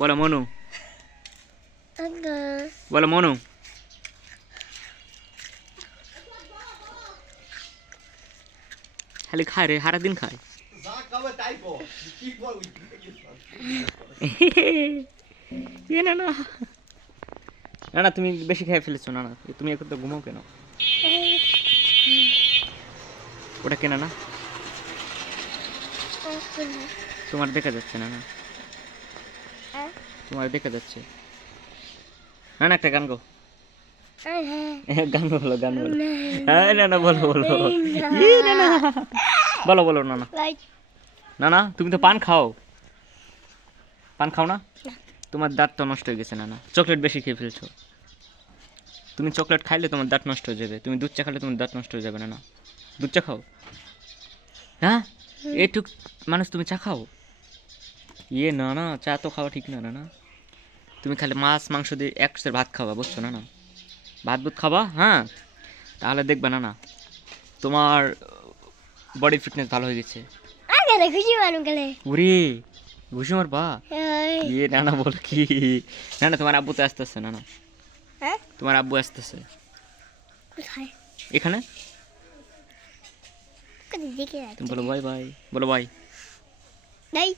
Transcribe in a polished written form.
বলো মনু, আঙ্গা বলো মনু। খালি খায় রে, সারা দিন খায়। না না না না, তুমি বেশি খেয়ে ফেলেছো। না না, তুমি এখন তো ঘুমাও কেন? ওটা কেনা না, তোমার দেখা যাচ্ছে। না না, তোমার দেখা যাচ্ছে। না না, একটা গান গো। গান বলো, গান বলো। হ্যাঁ না না, বলো বলো। না না, বলো বলো। না না না না, তুমি তো পান খাও। পান খাও না? তোমার দাঁত তো নষ্ট হয়ে গেছে। না না, চকলেট বেশি খেয়ে ফেলছো। তুমি চকলেট খাইলে তোমার দাঁত নষ্ট হয়ে যাবে। তুমি দুধ চা খাইলে তোমার দাঁত নষ্ট হয়ে যাবে। না না, দুধ চা খাও। হ্যাঁ, এইটুক মানুষ তুমি চা খাও? না না, চা তো খাওয়া ঠিক না। না না, তুমি খালি মাছ মাংস দিয়ে একসাথে ভাত খাবা, বুঝছো? না না, ভাত বুত খাবা, হ্যাঁ, তাহলে দেখবে। না না, তোমার বডি ফিটনেস ভালো হয়ে গেছে। খুশি মানুষ গেলে ওরে, ঘুষি মারবা? না না, বল কি? না না, তোমার আব্বু তো আসতেছে। না না, তোমার আব্বু আসতেছে কোথায়? এখানে। দেখে তুমি বলো বাই বাই, বলো বাই। নাই